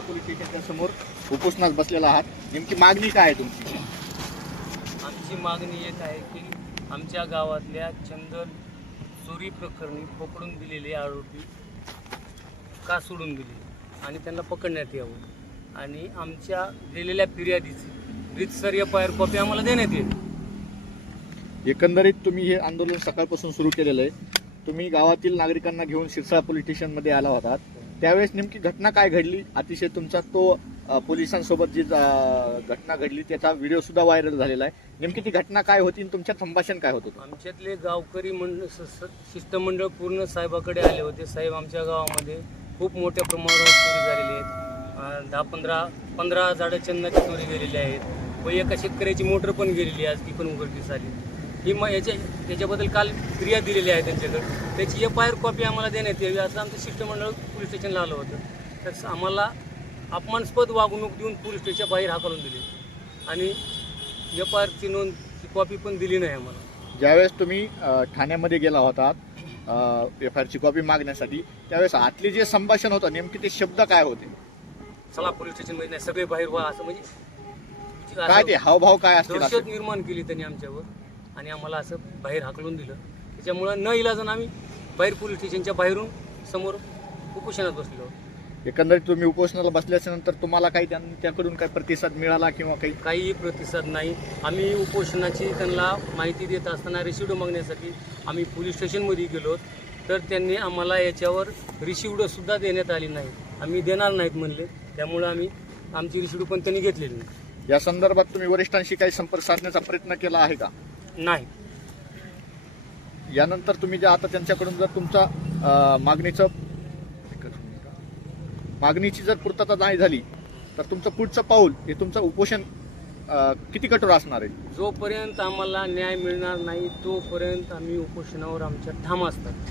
Police स्टेशनच्या समोर उपोषणात बसलेला आहात. नेमकी मागणी काय आहे तुमची? आमची मागणी एक आहे की आमच्या गावातल्या चंदन चोरी प्रकरणी पकडून दिलेले आरोपी का सोडून दिले? आणि त्यांना पकडण्यात यावं. आणि आमच्या दिलेल्या फिर्यादीची रितसर आर कॉपी आम्हाला देण्यात येईल. एकंदरीत तुम्ही हे आंदोलन सकाळपासून सुरू केलेलं आहे. तुम्ही गावातील नागरिकांना घेऊन शिरसाळ पोलीस स्टेशनमध्ये आला होतात. त्यावेळेस नेमकी घटना काय घडली? अतिशय तुमचा तो पोलिसांसोबत जी घटना घडली त्याचा व्हिडिओ सुद्धा व्हायरल झालेला आहे. नेमकी ती घटना काय होती तुमच्यात संभाषण काय होतं? आमच्यातले गावकरी मंडळ स- शिष्टमंडळ पूर्ण साहेबाकडे आले होते. साहेब आमच्या गावामध्ये खूप मोठ्या प्रमाणावर चोरी झालेली आहेत. दहा पंधरा पंधरा झाडं चंदनाची चोरी गेलेली आहेत. व एका शेतकऱ्याची मोटर पण गेलेली आहे. आज ती पण उघडकीस आली. ही मग याच्या याच्याबद्दल काल फिर्याद दिलेली आहे त्यांच्याकडे. त्याची एफ आय आर कॉपी आम्हाला देण्यात यावी असं आमचं शिष्टमंडळ पोलीस स्टेशनला आलं होतं. तर आम्हाला अपमानस्पद वागणूक देऊन पोलीस स्टेशनच्या बाहेर हाकलून दिली. आणि एफ आय आरची नोंद ची कॉपी पण दिली नाही आम्हाला. ज्यावेळेस तुम्ही ठाण्यामध्ये गेला होतात एफ आय आरची कॉपी मागण्यासाठी त्यावेळेस आतले जे संभाषण होतं नेमके ते शब्द काय होते? चला पोलीस स्टेशनमध्ये नाही सगळे बाहेर व्हा असं म्हणजे काय ते हावभाव काय असतील दहशत असे? निर्माण केली त्यांनी आमच्यावर. आणि आम्हाला असं बाहेर हाकलून दिलं. त्याच्यामुळं न इलाजन आम्ही बाहेर पोलीस स्टेशनच्या बाहेरून समोर उपोषणात बसलो. एकंदरीत तुम्ही उपोषणाला बसल्याच्या नंतर तुम्हाला काही त्यां- त्याकडून काही प्रतिसाद मिळाला किंवा काही? काहीही प्रतिसाद नाही. आम्ही उपोषणाची त्यांना माहिती देत असताना रिसिव्ड मागण्यासाठी आम्ही पोलीस स्टेशनमध्ये गेलो. तर त्यांनी आम्हाला याच्यावर रिसिव्ड सुद्धा देण्यात आली नाही. आम्ही देणार नाहीत म्हणले. त्यामुळं आम्ही आमची रिसिव्ड पण त्यांनी घेतलेली नाही. या संदर्भात तुम्ही वरिष्ठांशी काही संपर्क साधण्याचा प्रयत्न केला आहे का? नाही. यानंतर तुम्ही जे आता त्यांच्याकडून जर तुमचा अं, मागणीचं एकच मिनिट. मागणीची जर पूर्तता नाही झाली तर तुमचं पुढचं पाऊल हे तुमचं उपोषण अं, किती कठोर असणार आहे? जोपर्यंत आम्हाला न्याय मिळणार नाही तोपर्यंत आम्ही उपोषणावर आमच्या ठाम असतात.